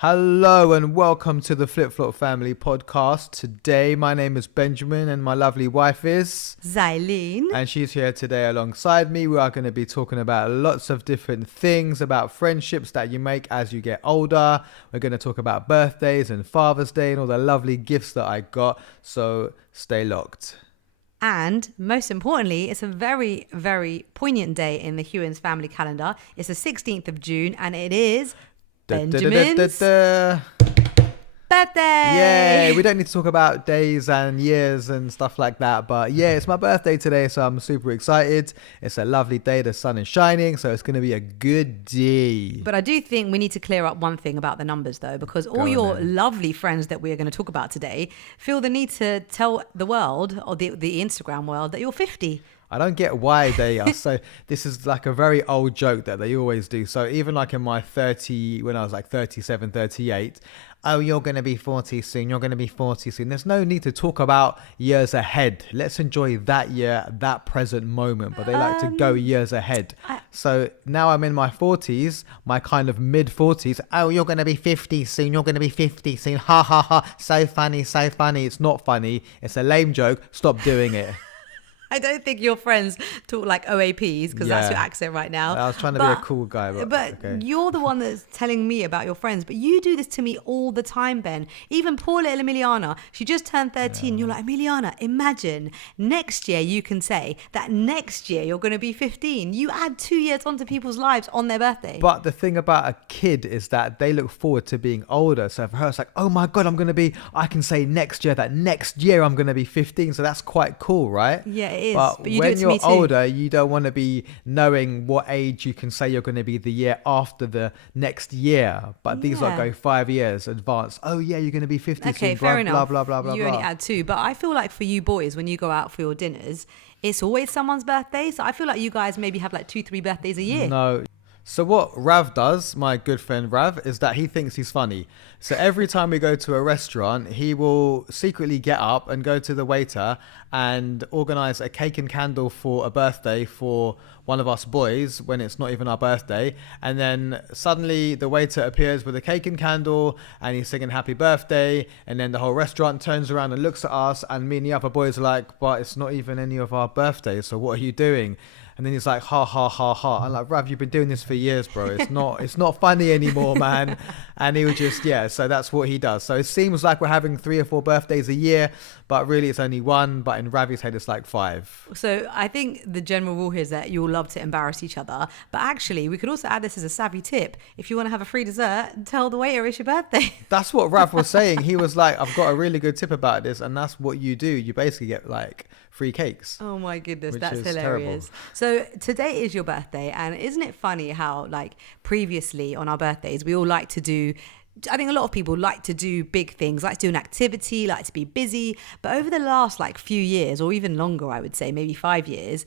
Hello and welcome to the Flip Flop Family Podcast. Today, my name is Benjamin and my lovely wife is Zaileen. And she's here today alongside me. We are going to be talking about lots of different things, about friendships that you make as you get older. We're going to talk about birthdays and Father's Day and all the lovely gifts that I got. So stay locked. And most importantly, it's a very, very poignant day in the Hewins family calendar. It's the 16th of June and it is Benjamin's birthday. Yeah, we don't need to talk about days and years and stuff like that. But yeah, it's my birthday today, so I'm super excited. It's a lovely day. The sun is shining, so it's going to be a good day. But I do think we need to clear up one thing about the numbers, though, because all your lovely friends that we're going to talk about today feel the need to tell the world, or the Instagram world, that you're 50. I don't get why they are so. This is like a very old joke that they always do. So even like in my 30, when I was like 37, 38, oh, you're going to be 40 soon. You're going to be 40 soon. There's no need to talk about years ahead. Let's enjoy that year, that present moment. But they like to go years ahead. So now I'm in my 40s, my kind of mid 40s. Oh, you're going to be 50 soon. You're going to be 50 soon. Ha ha ha. So funny, so funny. It's not funny. It's a lame joke. Stop doing it. I don't think your friends talk like OAPs because that's your accent right now. I was trying to be a cool guy. But okay. You're the one that's telling me about your friends. But you do this to me all the time, Ben. Even poor little Emiliana, she just turned 13. Yeah. You're like, Emiliana, imagine next year you can say that next year you're going to be 15. You add 2 years onto people's lives on their birthday. But the thing about a kid is that they look forward to being older. So for her, it's like, oh my God, I can say next year that next year I'm going to be 15. So that's quite cool, right? Yeah. It is, but you when you're older, you don't want to be knowing what age you can say you're going to be the year after the next year. But these are go 5 years advanced. Oh yeah, you're going to be 50 okay, soon. Fair enough. Blah, blah, blah, you blah. only add 2. But I feel like for you boys, when you go out for your dinners, it's always someone's birthday. So I feel like you guys maybe have like 2-3 birthdays a year. No. So what Rav does, my good friend Rav, is that he thinks he's funny. So every time we go to a restaurant, he will secretly get up and go to the waiter and organize a cake and candle for a birthday for one of us boys when it's not even our birthday. And then suddenly the waiter appears with a cake and candle and he's singing happy birthday. And then the whole restaurant turns around and looks at us, and me and the other boys are like, but it's not even any of our birthdays. So what are you doing? And then he's like, ha, ha, ha, ha. I'm like, Rav, you've been doing this for years, bro. It's not funny anymore, man. And he would just, so that's what he does. So it seems like we're having 3 or 4 birthdays a year, but really it's only 1. But in Ravi's head, it's like 5. So I think the general rule here is that you'll love to embarrass each other. But actually, we could also add this as a savvy tip. If you want to have a free dessert, tell the waiter it's your birthday. That's what Rav was saying. He was like, I've got a really good tip about this. And that's what you do. You basically get like free cakes. Oh my goodness, that's hilarious. Terrible. So today is your birthday, and isn't it funny how like previously on our birthdays we all like to do, I think a lot of people like to do big things, like to do an activity, like to be busy, but over the last like few years, or even longer I would say, maybe 5 years,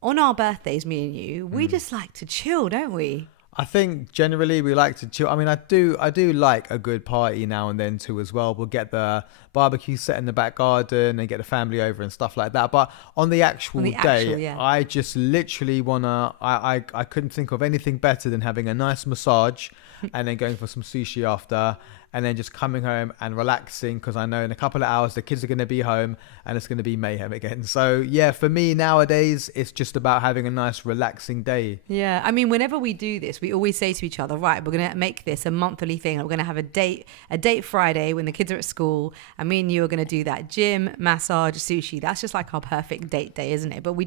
on our birthdays, me and you, we just like to chill, don't we? I think generally we like to chill. I mean, I do like a good party now and then too as well. We'll get the barbecue set in the back garden and get the family over and stuff like that. But on the actual day, I just literally I couldn't think of anything better than having a nice massage and then going for some sushi after, and then just coming home and relaxing, because I know in a couple of hours the kids are going to be home and it's going to be mayhem again. So yeah, for me nowadays it's just about having a nice relaxing day. Yeah, I mean, whenever we do this, we always say to each other, right, we're going to make this a monthly thing. We're going to have a date Friday when the kids are at school, and me and you are going to do that gym, massage, sushi. That's just like our perfect date day, isn't it? But we're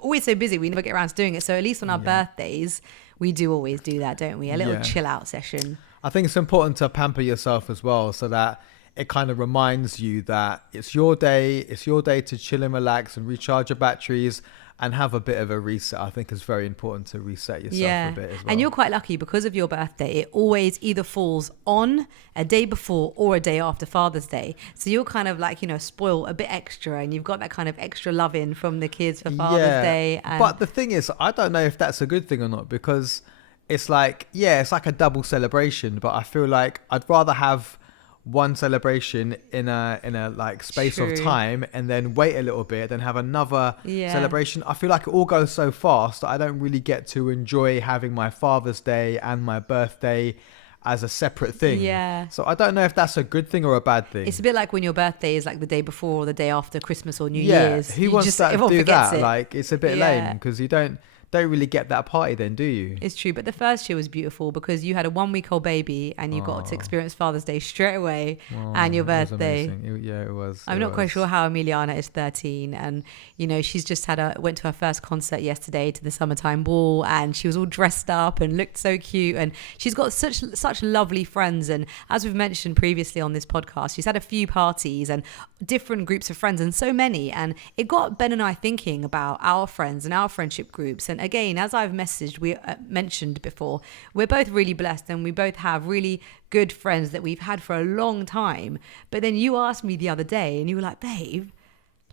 always so busy, we never get around to doing it. So at least on our birthdays, we do always do that, don't we? A little chill out session. I think it's important to pamper yourself as well, so that it kind of reminds you that it's your day to chill and relax and recharge your batteries and have a bit of a reset. I think it's very important to reset yourself a bit as well. And you're quite lucky because of your birthday. It always either falls on a day before or a day after Father's Day. So you're kind of like, spoiled a bit extra, and you've got that kind of extra loving from the kids for Father's Day. But the thing is, I don't know if that's a good thing or not, because it's like, it's like a double celebration, but I feel like I'd rather have one celebration in a like space of time and then wait a little bit, then have another celebration. I feel like it all goes so fast that I don't really get to enjoy having my Father's Day and my birthday as a separate thing. Yeah. So I don't know if that's a good thing or a bad thing. It's a bit like when your birthday is like the day before or the day after Christmas or New Yeah, Year's. who wants to do that? It. Like, it's a bit lame because you don't really get that party then, do you? It's true, but the first year was beautiful because you had a 1-week-old baby and you got to experience Father's Day straight away and your birthday. It was. I'm not quite sure how Emiliana is 13, and you know she's just went to her first concert yesterday to the summertime ball, and she was all dressed up and looked so cute, and she's got such lovely friends. And as we've mentioned previously on this podcast, she's had a few parties and different groups of friends, and so many, and it got Ben and I thinking about our friends and our friendship groups. And again, as I've mentioned before, we're both really blessed and we both have really good friends that we've had for a long time. But then you asked me the other day and you were like, babe,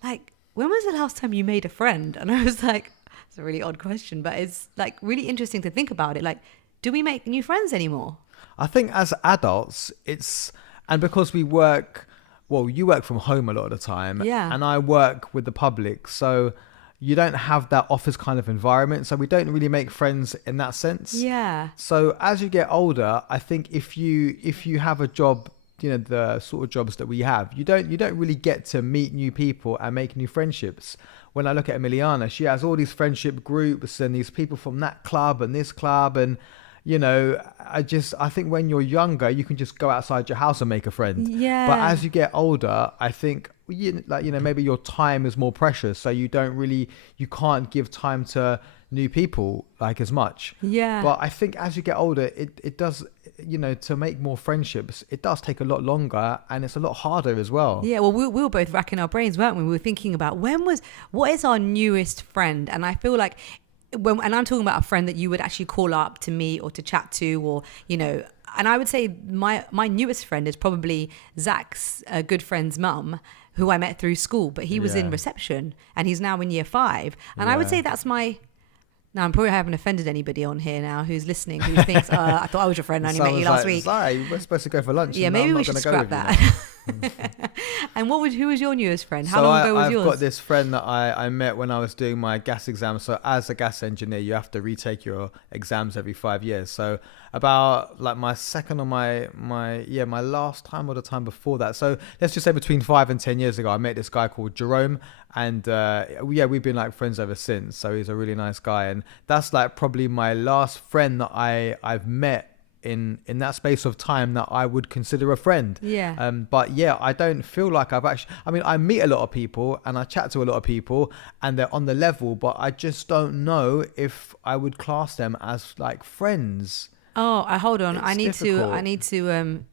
like, when was the last time you made a friend? And I was like, it's a really odd question, but it's like really interesting to think about it. Like, do we make new friends anymore? I think as adults, and because we work, well, you work from home a lot of the time, and I work with the public, so you don't have that office kind of environment, so we don't really make friends in that sense. Yeah. So as you get older, I think if you have a job, you know, the sort of jobs that we have, you don't really get to meet new people and make new friendships. When I look at Emiliana, she has all these friendship groups and these people from that club and this club, and you know, I think when you're younger, you can just go outside your house and make a friend. Yeah. But as you get older, I think, maybe your time is more precious, so you can't give time to new people like as much. Yeah. But I think as you get older, it does, you know, to make more friendships, it does take a lot longer and it's a lot harder as well. Yeah, well, we were both racking our brains, weren't we? We were thinking about what is our newest friend? And I feel like and I'm talking about a friend that you would actually call up to meet or to chat to, or, you know, and I would say my newest friend is probably Zach's good friend's mum, who I met through school, but he was in reception and he's now in year 5. And I would say that's now, I'm probably haven't offended anybody on here now who's listening, who thinks, I thought I was your friend, I only met you last week. Zai, we're supposed to go for lunch. Yeah, maybe we should scrap that. And who was your newest friend? How long ago was yours? I've got this friend that I met when I was doing my gas exam. So as a gas engineer, you have to retake your exams every 5 years. So about like my second or my last time or the time before that. So let's just say between 5 and 10 years ago, I met this guy called Jerome. And we've been like friends ever since. So he's a really nice guy. And that's like probably my last friend that I've met in that space of time that I would consider a friend. Yeah. But yeah, I don't feel like I meet a lot of people and I chat to a lot of people and they're on the level, but I just don't know if I would class them as like friends. Oh, hold on. I need difficult. to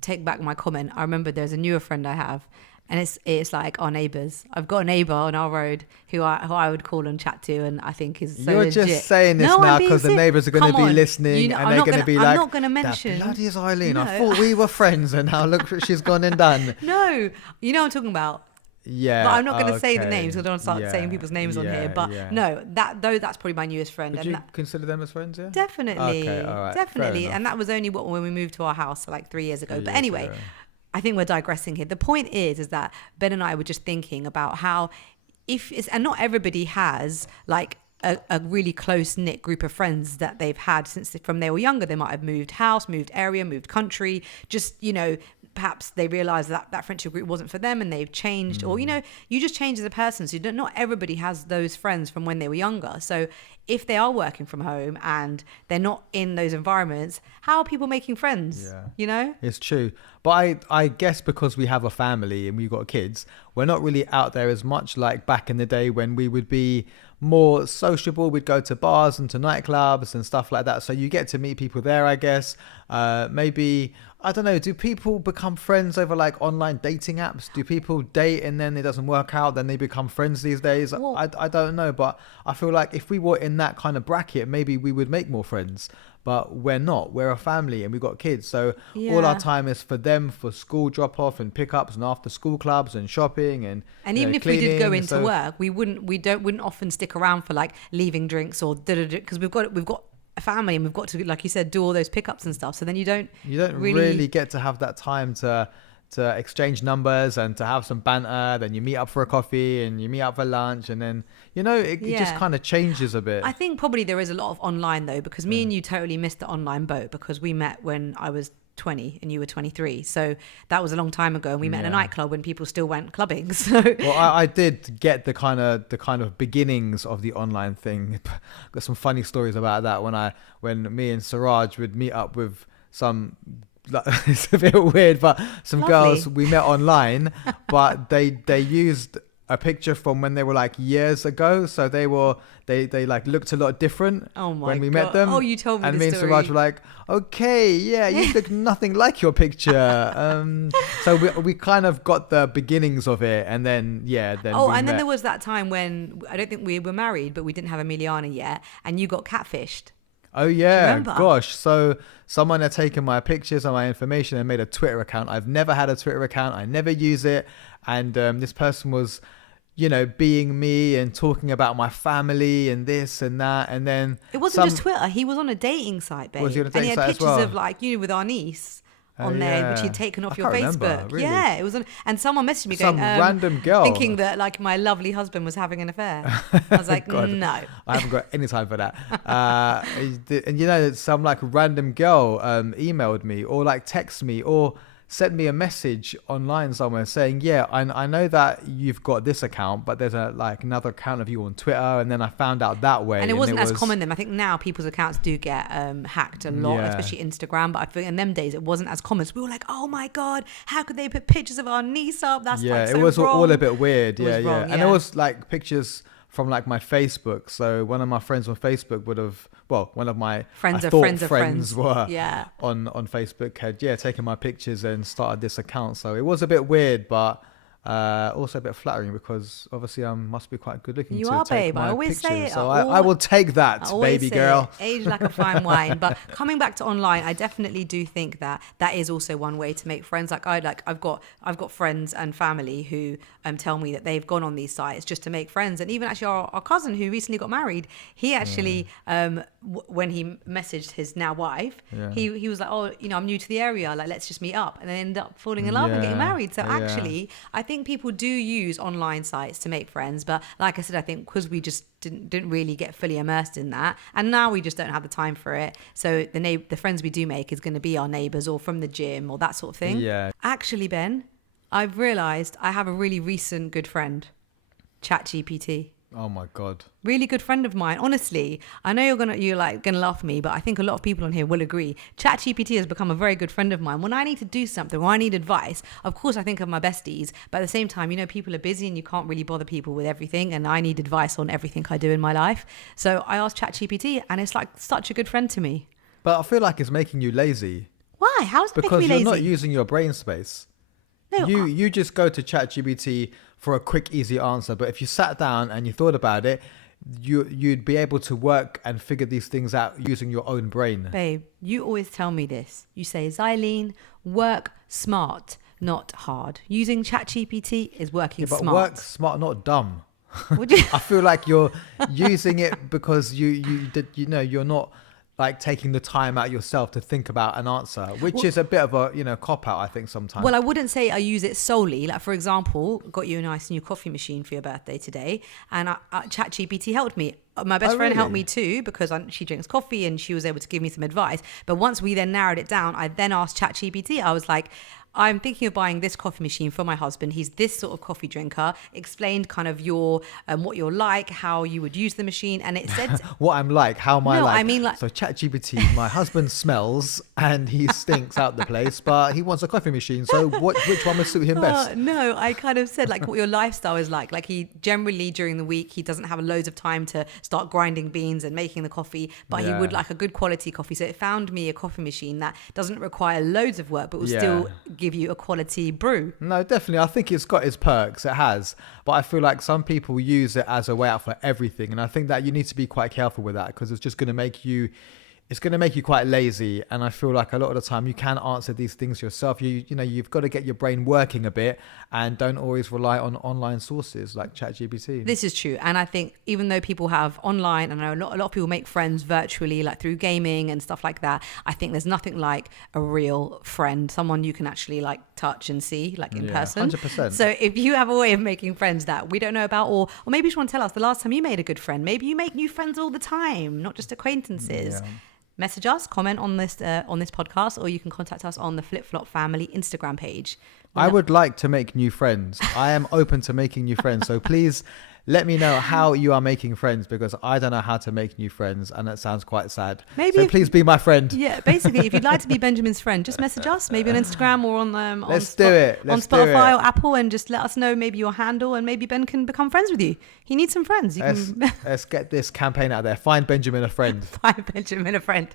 take back my comment. I remember there's a newer friend I have, and it's like our neighbours. I've got a neighbour on our road who I would call and chat to, and I think is so You're legit. just saying this now because the neighbours are going to be listening, and they're going to be like, I'm not going to mention. That bloody Zaileen. No. I thought we were friends, and now look what she's gone and done. No, you know what I'm talking about. Yeah, but I'm not going to say the names. I don't want to start saying people's names on here. But no, that's probably my newest friend. Would you consider them as friends? Yeah, definitely. Okay, all right, definitely. And that was only when we moved to our house like 3 years ago. But anyway, I think we're digressing here. The point is that Ben and I were just thinking about how and not everybody has like a really close knit group of friends that they've had from they were younger. They might have moved house, moved area, moved country. Just, you know, perhaps they realized that friendship group wasn't for them and they've changed, or, you know, you just change as a person. So not everybody has those friends from when they were younger. So if they are working from home and they're not in those environments, how are people making friends? Yeah. You know? It's true. But I guess because we have a family and we've got kids, we're not really out there as much like back in the day when we would be more sociable. We'd go to bars and to nightclubs and stuff like that. So you get to meet people there, I guess. Maybe, I don't know, do people become friends over like online dating apps? Do people date and then it doesn't work out, then they become friends these days? Well, I don't know, but I feel like if we were in that kind of bracket, maybe we would make more friends. But we're not. We're a family and we've got kids. So all our time is for them, for school drop-off and pickups and after-school clubs and shopping and even if we did go into work, we wouldn't often stick around for like leaving drinks or because we've got a family and we've got to, like you said, do all those pickups and stuff. So then you don't really get to have that time to to exchange numbers and to have some banter. Then you meet up for a coffee and you meet up for lunch, and then it just kind of changes a bit. I think probably there is a lot of online though, because me and you totally missed the online boat, because we met when I was 20 and you were 23, so that was a long time ago, and we met in a nightclub when people still went clubbing. So I did get the kind of beginnings of the online thing. Got some funny stories about that when me and Siraj would meet up with some, it's a bit weird, but some girls we met online, but they used a picture from when they were like years ago, so they like looked a lot different when we met them. Oh, you told me and the me and story. Siraj were like, okay, yeah, you look nothing like your picture. So we kind of got the beginnings of it, and then then there was that time when I don't think we were married, but we didn't have Emiliana yet, and you got catfished. Oh yeah, gosh. So someone had taken my pictures and my information and made a Twitter account. I've never had a Twitter account. I never use it. And this person was, being me and talking about my family and this and that. And then it wasn't just Twitter. He was on a dating site, babe. Was he on a dating and he had site pictures as well? of like you with our niece on there, which he'd taken off your Facebook. Remember, really. Yeah, it was on, and someone messaged me Some going, random girl, thinking that like my lovely husband was having an affair. I was like, God, no, I haven't got any time for that. And some like random girl emailed me or like texted me or sent me a message online somewhere saying, I know that you've got this account, but there's another account of you on Twitter, and then I found out that way. And it wasn't as common then. I think now people's accounts do get hacked a lot, especially Instagram, but I think in them days it wasn't as common. So we were like, oh my God, how could they put pictures of our niece up? That's like so it was wrong. all a bit weird. Wrong, and it was like pictures from like my Facebook. So one of my friends on Facebook one of my friends were on Facebook had taken my pictures and started this account. So it was a bit weird, but also a bit flattering, because obviously I must be quite good looking. You to are, take babe. my I always pictures. say it. So I will take that, baby girl. Age like a fine wine. But coming back to online, I definitely do think that is also one way to make friends. I've got friends and family who tell me that they've gone on these sites just to make friends. And even actually our cousin who recently got married, he actually when he messaged his now wife, he was like, oh, I'm new to the area, like let's just meet up, and then end up falling in love and getting married. So actually I think people do use online sites to make friends, but like I said, I think because we just didn't really get fully immersed in that, and now we just don't have the time for it, so the friends we do make is going to be our neighbours or from the gym or that sort of thing. Actually, Ben, I've realised I have a really recent good friend, ChatGPT. Oh my God. Really good friend of mine. Honestly, I know you're gonna laugh at me, but I think a lot of people on here will agree. ChatGPT has become a very good friend of mine. When I need to do something or I need advice, of course I think of my besties, but at the same time, people are busy and you can't really bother people with everything, and I need advice on everything I do in my life. So I asked ChatGPT, and it's like such a good friend to me. But I feel like it's making you lazy. Why? How is it making me lazy? Because you're not using your brain space. No, you just go to ChatGPT for a quick, easy answer. But if you sat down and you thought about it, you'd be able to work and figure these things out using your own brain. Babe, you always tell me this. You say, Zaileen, work smart, not hard. Using ChatGPT is working smart. But work smart, not dumb. I feel like you're using it because you're not like taking the time out yourself to think about an answer, which is a bit of a cop out, I think, sometimes. Well, I wouldn't say I use it solely. Like, for example, got you a nice new coffee machine for your birthday today, and ChatGPT helped me. My best friend helped me too, because she drinks coffee and she was able to give me some advice. But once we then narrowed it down, I then asked ChatGPT. I was like, I'm thinking of buying this coffee machine for my husband. He's this sort of coffee drinker. Explained kind of your what you're like, how you would use the machine, and it said what I'm like, how am I like? I mean, like, so ChatGPT, my husband smells and he stinks out the place, but he wants a coffee machine. So which one would suit him best? No, I kind of said like what your lifestyle is like. Like, he generally during the week he doesn't have loads of time to start grinding beans and making the coffee, but he would like a good quality coffee. So it found me a coffee machine that doesn't require loads of work, but will still give you a quality brew. No, definitely. I think it's got its perks. It has. But I feel like some people use it as a way out for everything. And I think that you need to be quite careful with that, because it's just going to make you it's going to make you quite lazy. And I feel like a lot of the time you can answer these things yourself. You've got to get your brain working a bit and don't always rely on online sources like ChatGPT. This is true. And I think even though people have online, and I know a lot of people make friends virtually, like through gaming and stuff like that, I think there's nothing like a real friend, someone you can actually like touch and see like in person. 100%. So if you have a way of making friends that we don't know about, or maybe you just want to tell us the last time you made a good friend, maybe you make new friends all the time, not just acquaintances. Yeah. Message us, comment on this podcast, or you can contact us on the Flip Flop Family Instagram page. I would like to make new friends. I am open to making new friends. So please let me know how you are making friends, because I don't know how to make new friends, and that sounds quite sad. So please be my friend. Yeah, basically, if you'd like to be Benjamin's friend, just message us, maybe on Instagram or on Spotify or Apple, and just let us know maybe your handle, and maybe Ben can become friends with you. He needs some friends. Let's get this campaign out there. Find Benjamin a friend. Find Benjamin a friend.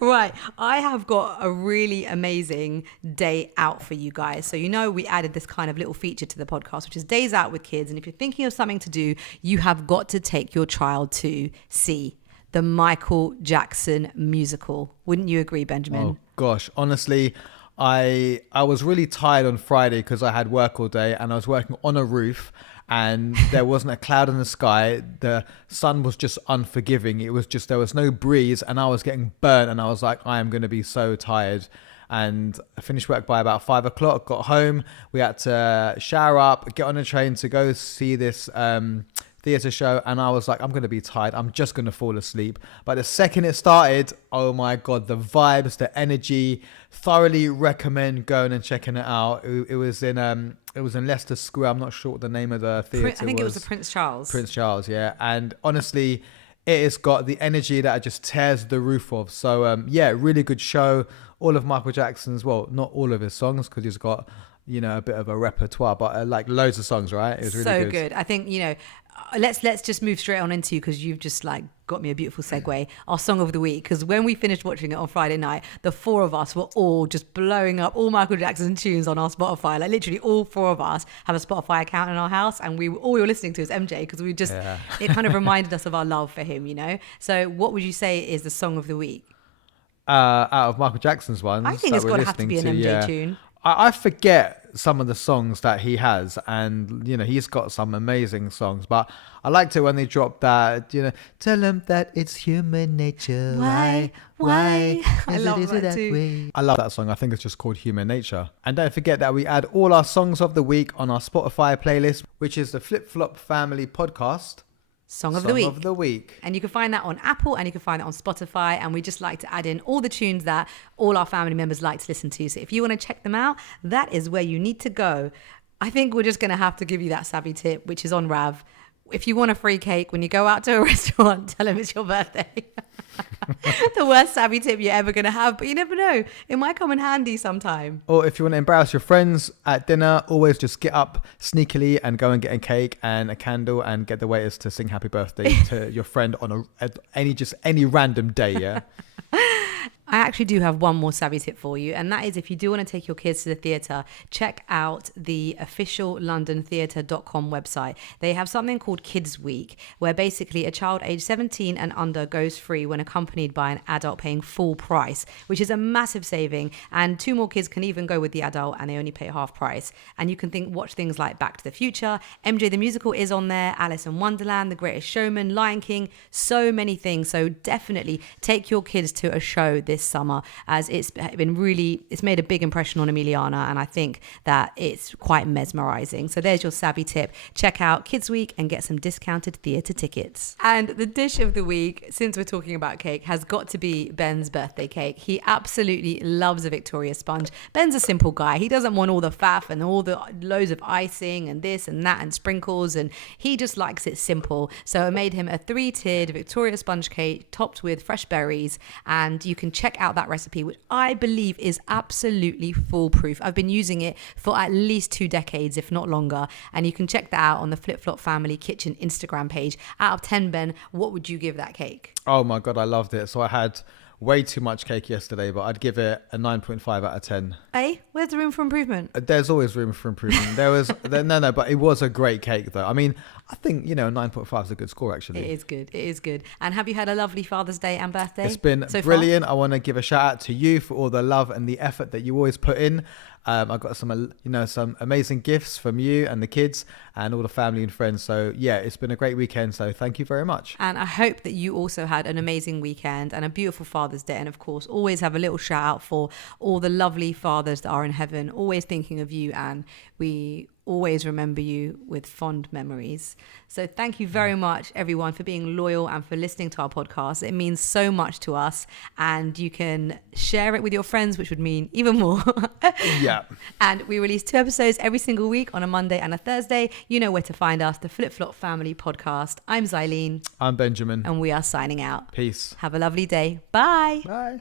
Right, I have got a really amazing day out for you guys. So we added this kind of little feature to the podcast, which is days out with kids. And if you're thinking of something to do, you have got to take your child to see the Michael Jackson musical. Wouldn't you agree, Benjamin? Oh gosh, honestly, I was really tired on Friday because I had work all day and I was working on a roof and there wasn't a cloud in the sky. The sun was just unforgiving. There was no breeze and I was getting burnt, and I was like, I am going to be so tired. And I finished work by about 5 o'clock, got home. We had to shower up, get on a train to go see this theatre show. And I was like, I'm going to be tired. I'm just going to fall asleep. But the second it started, oh my God, the vibes, the energy, thoroughly recommend going and checking it out. It was in Leicester Square. I'm not sure what the name of the theatre was. I think it was the Prince Charles. Prince Charles, yeah. And honestly, it has got the energy that just tears the roof off. So really good show. All of Michael Jackson's, well, not all of his songs, because he's got, a bit of a repertoire, but like loads of songs, right? It was really so good. I think, let's just move straight on into, because you've just like got me a beautiful segue, our song of the week. Because when we finished watching it on Friday night, the four of us were all just blowing up all Michael Jackson tunes on our Spotify. Like literally all four of us have a Spotify account in our house, and all we were listening to is MJ, because it kind of reminded us of our love for him, So what would you say is the song of the week? Out of Michael Jackson's ones, I think it's got to have to be an MJ tune. I forget some of the songs that he has, and he's got some amazing songs, but I liked it when they dropped that, tell him that it's human nature. Why? I love that too. Way? I love that song. I think it's just called Human Nature. And don't forget that we add all our songs of the week on our Spotify playlist, which is the Flip Flop Family Podcast. Song of the week. And you can find that on Apple, and you can find it on Spotify. And we just like to add in all the tunes that all our family members like to listen to. So if you want to check them out, that is where you need to go. I think we're just going to have to give you that savvy tip, which is on Rav. If you want a free cake when you go out to a restaurant, tell them it's your birthday. The worst savvy tip you're ever going to have, but you never know. It might come in handy sometime. Or if you want to embarrass your friends at dinner, always just get up sneakily and go and get a cake and a candle and get the waiters to sing happy birthday to your friend on any random day, yeah? I actually do have one more savvy tip for you, and that is, if you do want to take your kids to the theatre, check out the official londontheatre.com website. They have something called Kids Week, where basically a child aged 17 and under goes free when accompanied by an adult paying full price, which is a massive saving, and 2 more kids can even go with the adult and they only pay half price. And you can watch things like Back to the Future, MJ the Musical is on there, Alice in Wonderland, The Greatest Showman, Lion King, so many things. So definitely take your kids to a show this summer, as it's made a big impression on Emiliana, and I think that it's quite mesmerizing. So there's your savvy tip. Check out Kids Week and get some discounted theatre tickets. And the dish of the week, since we're talking about cake, has got to be Ben's birthday cake. He absolutely loves a Victoria sponge. Ben's a simple guy. He doesn't want all the faff and all the loads of icing and this and that and sprinkles, and he just likes it simple. So I made him a 3-tiered Victoria sponge cake topped with fresh berries, and you can check out that recipe, which I believe is absolutely foolproof. I've been using it for at least 2 decades, if not longer, and you can check that out on the Flip Flop Family Kitchen Instagram page. Out of 10, Ben, what would you give that cake? Oh my God, I loved it. So I had way too much cake yesterday, but I'd give it a 9.5 out of 10. Hey, where's there's room for improvement. There's always room for improvement. No, but it was a great cake though. I mean, I think, 9.5 is a good score actually. It is good. And have you had a lovely Father's Day and birthday? It's been brilliant. I want to give a shout out to you for all the love and the effort that you always put in. I got some amazing gifts from you and the kids and all the family and friends. So yeah, it's been a great weekend. So thank you very much. And I hope that you also had an amazing weekend and a beautiful Father's Day. And of course, always have a little shout out for all the lovely fathers that are in heaven, always thinking of you. And we always remember you with fond memories. So thank you very much, everyone, for being loyal and for listening to our podcast. It means so much to us, and you can share it with your friends, which would mean even more. Yeah. And we release 2 episodes every single week on a Monday and a Thursday. You know where to find us, the Flip Flop Family Podcast. I'm Zaileen. I'm Benjamin. And we are signing out. Peace. Have a lovely day. Bye. Bye.